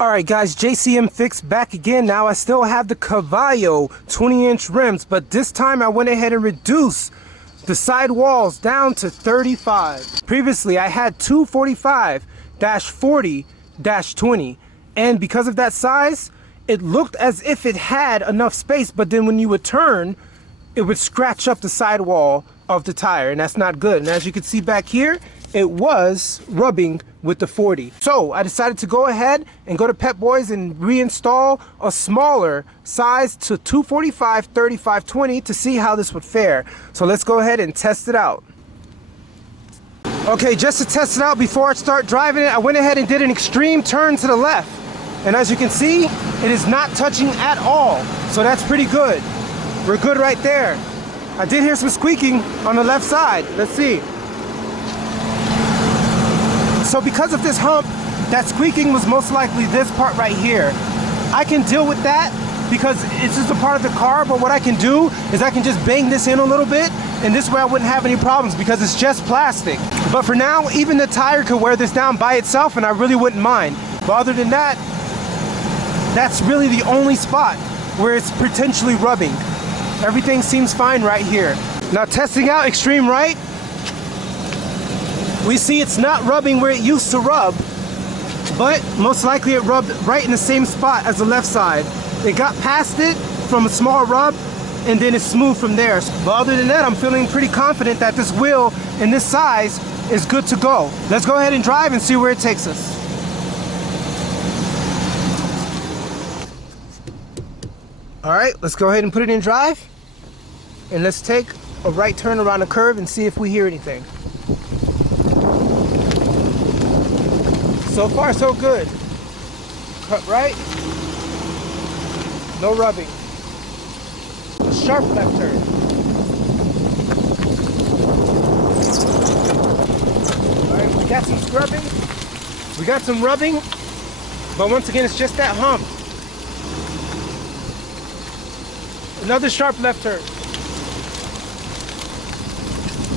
Alright guys, JCM Fix back again. Now I still have the Cavallo 20-inch rims, but this time I went ahead and reduced the side walls down to 35. Previously I had 245-40-20, and because of that size, it looked as if it had enough space, but then when you would turn, it would scratch up the sidewall of the tire, and that's not good. And as you can see back here, it was rubbing with the 40. So I decided to go ahead and go to Pep Boys and reinstall a smaller size to 245-35-20 to see how this would fare. So let's go ahead and test it out. Okay, just to test it out before I start driving it, I went ahead and did an extreme turn to the left. And as you can see, it is not touching at all. So that's pretty good. We're good right there. I did hear some squeaking on the left side. Let's see. So because of this hump, that squeaking was most likely this part right here. I can deal with that because it's just a part of the car, but what I can do is I can just bang this in a little bit, and this way I wouldn't have any problems because it's just plastic. But for now, even the tire could wear this down by itself and I really wouldn't mind. But other than that, that's really the only spot where it's potentially rubbing. Everything seems fine right here. Now testing out extreme right, we see it's not rubbing where it used to rub, but most likely it rubbed right in the same spot as the left side. It got past it from a small rub, and then it's smooth from there. But other than that, I'm feeling pretty confident that this wheel in this size is good to go. Let's go ahead and drive and see where it takes us. All right, let's go ahead and put it in drive, and let's take a right turn around the curve and see if we hear anything. So far, so good. Cut right. No rubbing. Sharp left turn. Alright, we got some scrubbing. We got some rubbing. But once again, it's just that hump. Another sharp left turn.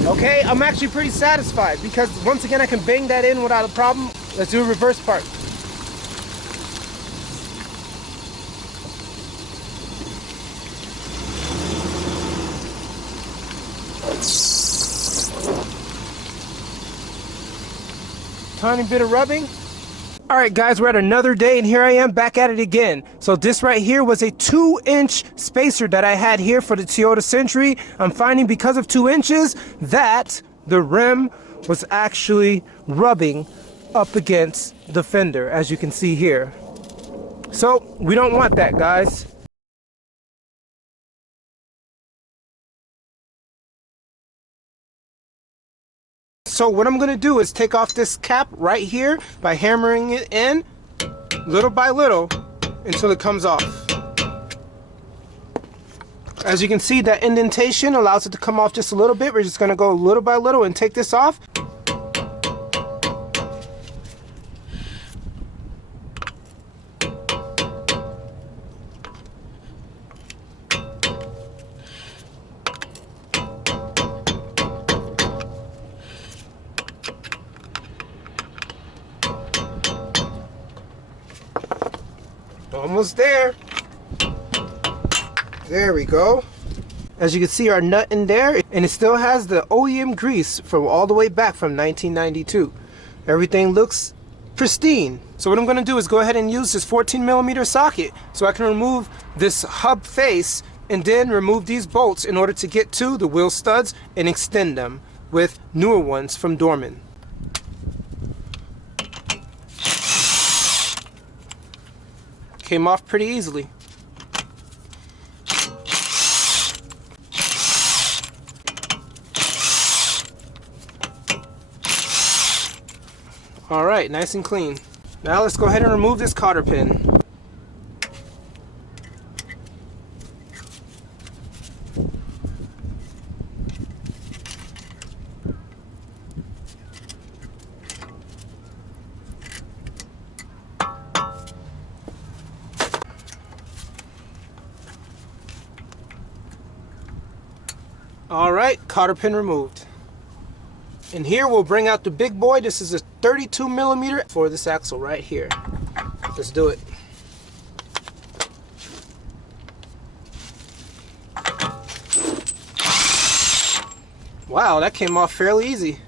Okay, I'm actually pretty satisfied because once again, I can bang that in without a problem. Let's do a reverse part. Tiny bit of rubbing. Alright guys, we're at another day and here I am back at it again. So this right here was a 2-inch spacer that I had here for the Toyota Century. I'm finding because of 2 inches that the rim was actually rubbing up against the fender, as you can see here. So we don't want that, guys. So what I'm going to do is take off this cap right here by hammering it in little by little until it comes off. As you can see, that indentation allows it to come off just a little bit. We're just going to go little by little and take this off. Almost there. There we go. As you can see, our nut in there, and it still has the OEM grease from all the way back from 1992. Everything looks pristine. So what I'm going to do is go ahead and use this 14mm socket so I can remove this hub face and then remove these bolts in order to get to the wheel studs and extend them with newer ones from Dorman. Came off pretty easily. All right, nice and clean. Now let's go ahead and remove this cotter pin. All right, cotter pin removed. And here we'll bring out the big boy. This is a 32mm for this axle right here. Let's do it. Wow, that came off fairly easy.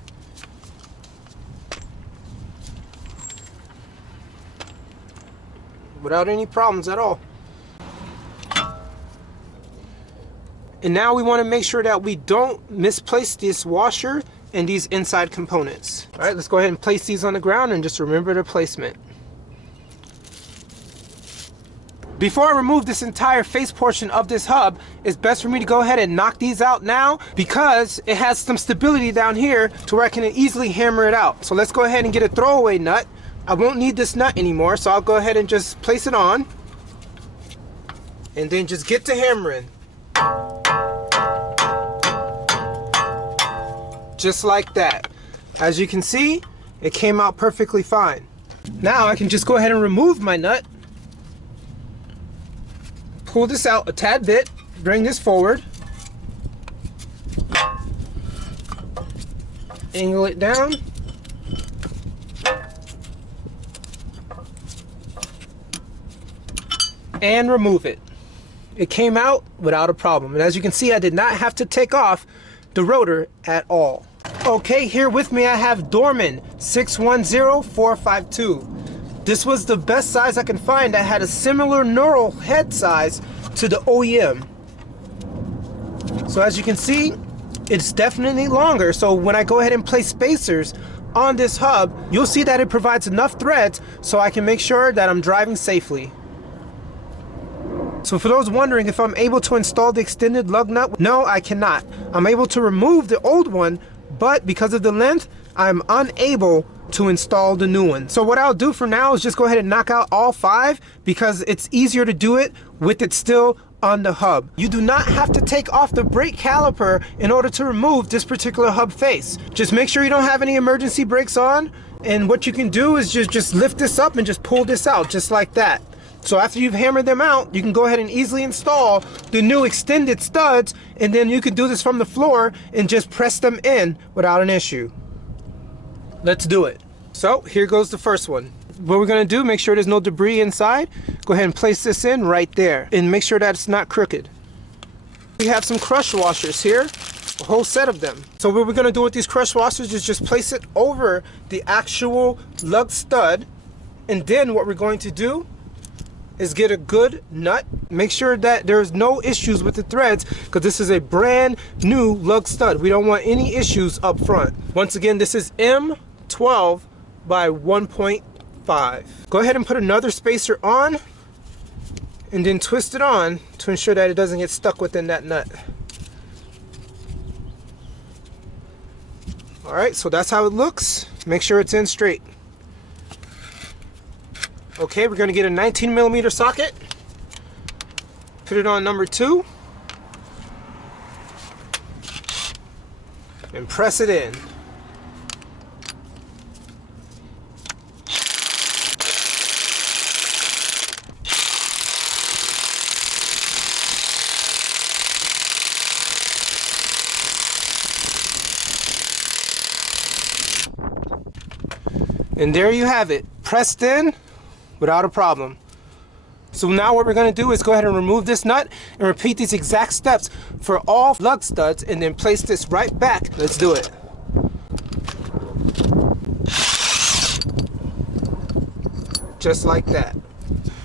Without any problems at all. And now we want to make sure that we don't misplace this washer and these inside components. All right, let's go ahead and place these on the ground and just remember their placement. Before I remove this entire face portion of this hub, it's best for me to go ahead and knock these out now because it has some stability down here to where I can easily hammer it out. So let's go ahead and get a throwaway nut. I won't need this nut anymore, so I'll go ahead and just place it on and then just get to hammering. Just like that. As you can see, it came out perfectly fine. Now I can just go ahead and remove my nut. Pull this out a tad bit, bring this forward, angle it down, and remove it. It came out without a problem. And as you can see, I did not have to take off the rotor at all. Okay, here with me I have Dorman 610452. This was the best size I can find that had a similar knurl head size to the OEM. So as you can see, it's definitely longer. So when I go ahead and place spacers on this hub, you'll see that it provides enough threads so I can make sure that I'm driving safely. So for those wondering if I'm able to install the extended lug nut, no, I cannot. I'm able to remove the old one, but because of the length, I'm unable to install the new one. So what I'll do for now is just go ahead and knock out all 5 because it's easier to do it with it still on the hub. You do not have to take off the brake caliper in order to remove this particular hub face. Just make sure you don't have any emergency brakes on, and what you can do is just lift this up and just pull this out just like that. So after you've hammered them out, you can go ahead and easily install the new extended studs, and then you can do this from the floor and just press them in without an issue. Let's do it. So here goes the first one. What we're gonna do, make sure there's no debris inside. Go ahead and place this in right there and make sure that it's not crooked. We have some crush washers here, a whole set of them. So what we're gonna do with these crush washers is just place it over the actual lug stud, and then what we're going to do is get a good nut. Make sure that there's no issues with the threads because this is a brand new lug stud. We don't want any issues up front. Once again, this is M12 by 1.5. Go ahead and put another spacer on and then twist it on to ensure that it doesn't get stuck within that nut. All right, so that's how it looks. Make sure it's in straight. Okay, we're gonna get a 19mm socket, put it on number 2, and press it in. And there you have it, pressed in without a problem. So now what we're going to do is go ahead and remove this nut and repeat these exact steps for all lug studs and then place this right back. Let's do it. Just like that.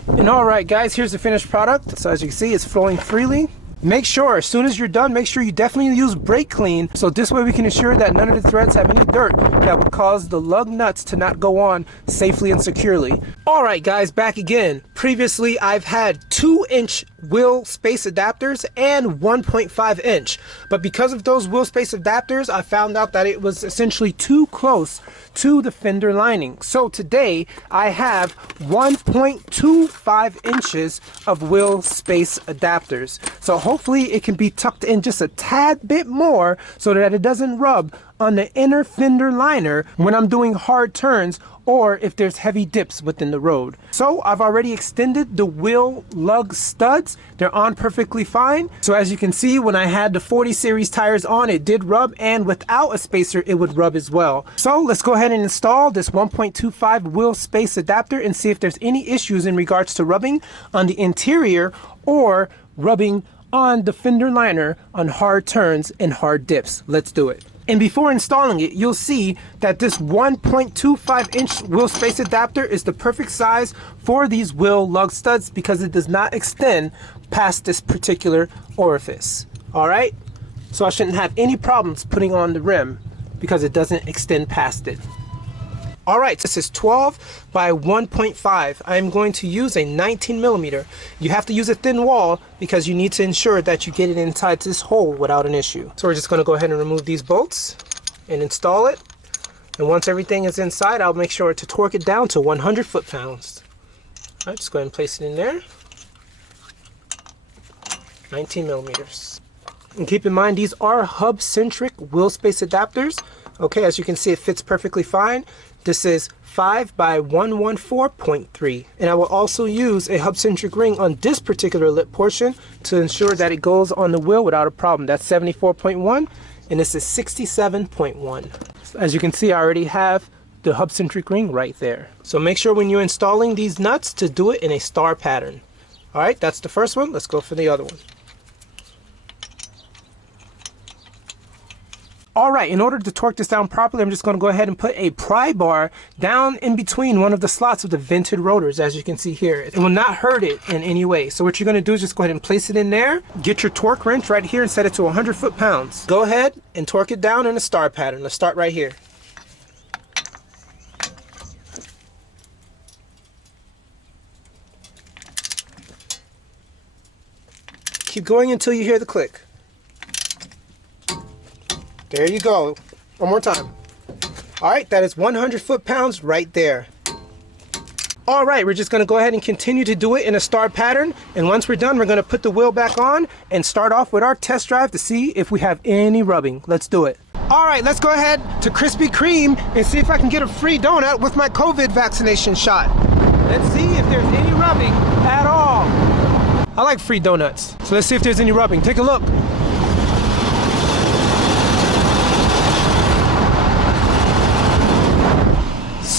And alright guys, here's the finished product. So as you can see, it's flowing freely. Make sure, as soon as you're done, make sure you definitely use brake clean, so this way we can ensure that none of the threads have any dirt that would cause the lug nuts to not go on safely and securely. Alright guys, back again. Previously, I've had 2-inch wheel space adapters and 1.5 inch, but because of those wheel space adapters, I found out that it was essentially too close to the fender lining. So today, I have 1.25 inches of wheel space adapters. So hopefully it can be tucked in just a tad bit more so that it doesn't rub on the inner fender liner when I'm doing hard turns or if there's heavy dips within the road. So I've already extended the wheel lug studs. They're on perfectly fine. So as you can see, when I had the 40 series tires on, it did rub, and without a spacer, it would rub as well. So let's go ahead and install this 1.25 wheel space adapter and see if there's any issues in regards to rubbing on the interior or rubbing on the fender liner on hard turns and hard dips. Let's do it. And before installing it, you'll see that this 1.25 inch wheel space adapter is the perfect size for these wheel lug studs because it does not extend past this particular orifice. All right, so I shouldn't have any problems putting on the rim because it doesn't extend past it. All right, this is 12 by 1.5. I'm going to use a 19 millimeter. You have to use a thin wall because you need to ensure that you get it inside this hole without an issue. So we're just going to go ahead and remove these bolts and install it. And once everything is inside, I'll make sure to torque it down to 100 foot-pounds. All right, just go ahead and place it in there. 19 millimeters. And keep in mind, these are hub-centric wheel space adapters. Okay, as you can see, it fits perfectly fine. This is 5 by 114.3. And I will also use a hub-centric ring on this particular lip portion to ensure that it goes on the wheel without a problem. That's 74.1 and this is 67.1. As you can see, I already have the hub-centric ring right there. So make sure when you're installing these nuts to do it in a star pattern. All right, that's the first one. Let's go for the other one. All right, in order to torque this down properly, I'm just going to go ahead and put a pry bar down in between one of the slots of the vented rotors, as you can see here. It will not hurt it in any way. So what you're going to do is just go ahead and place it in there, get your torque wrench right here and set it to 100 foot-pounds. Go ahead and torque it down in a star pattern. Let's start right here. Keep going until you hear the click. There you go. One more time. All right, that is 100 foot-pounds right there. All right, we're just gonna go ahead and continue to do it in a star pattern. And once we're done, we're gonna put the wheel back on and start off with our test drive to see if we have any rubbing. Let's do it. All right, let's go ahead to Krispy Kreme and see if I can get a free donut with my COVID vaccination shot. Let's see if there's any rubbing at all. I like free donuts. So let's see if there's any rubbing. Take a look.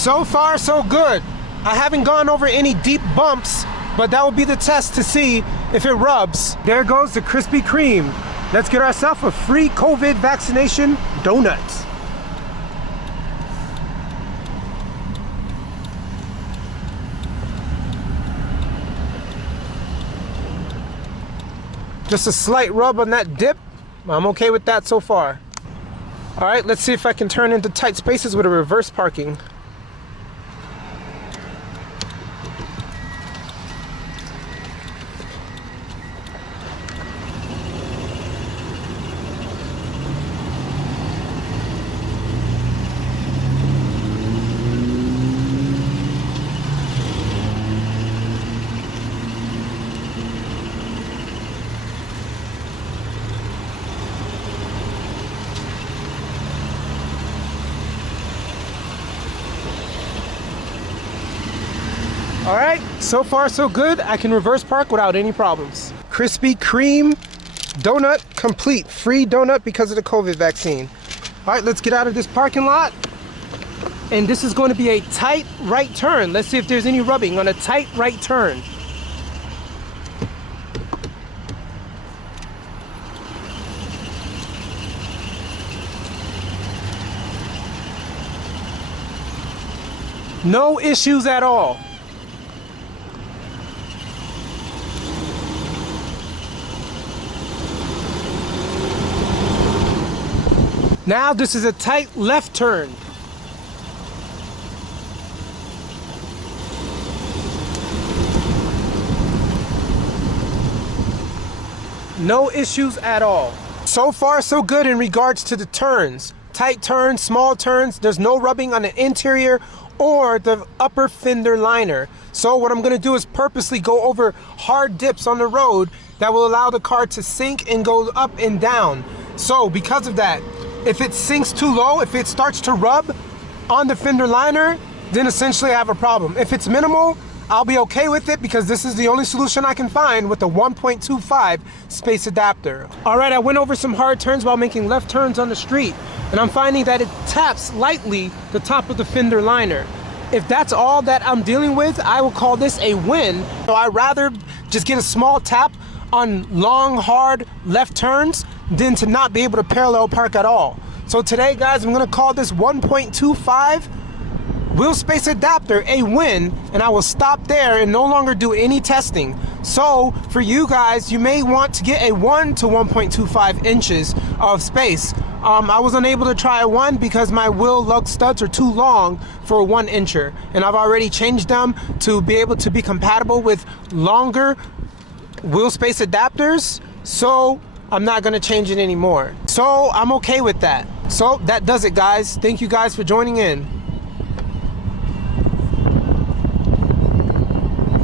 So far, so good. I haven't gone over any deep bumps, but that will be the test to see if it rubs. There goes the Krispy Kreme. Let's get ourselves a free COVID vaccination donut. Just a slight rub on that dip. I'm okay with that so far. All right, let's see if I can turn into tight spaces with a reverse parking. All right, so far so good. I can reverse park without any problems. Krispy Kreme donut complete. Free donut because of the COVID vaccine. All right, let's get out of this parking lot. And this is going to be a tight right turn. Let's see if there's any rubbing on a tight right turn. No issues at all. Now this is a tight left turn. No issues at all. So far so good in regards to the turns. Tight turns, small turns, there's no rubbing on the interior or the upper fender liner. So what I'm gonna do is purposely go over hard dips on the road that will allow the car to sink and go up and down. So because of that, if it sinks too low, if it starts to rub on the fender liner, then essentially I have a problem. If it's minimal, I'll be okay with it because this is the only solution I can find with the 1.25 space adapter. All right, I went over some hard turns while making left turns on the street, and I'm finding that it taps lightly the top of the fender liner. If that's all that I'm dealing with, I will call this a win. So I'd rather just get a small tap on long, hard left turns than to not be able to parallel park at all. So today, guys, I'm gonna call this 1.25 wheel space adapter a win, and I will stop there and no longer do any testing. So for you guys, you may want to get a 1 to 1.25 inches of space. I was unable to try a 1 because my wheel lug studs are too long for a 1 incher, and I've already changed them to be able to be compatible with longer wheel space adapters, so I'm not gonna change it anymore. So I'm okay with that. So that does it, guys. Thank you guys for joining in.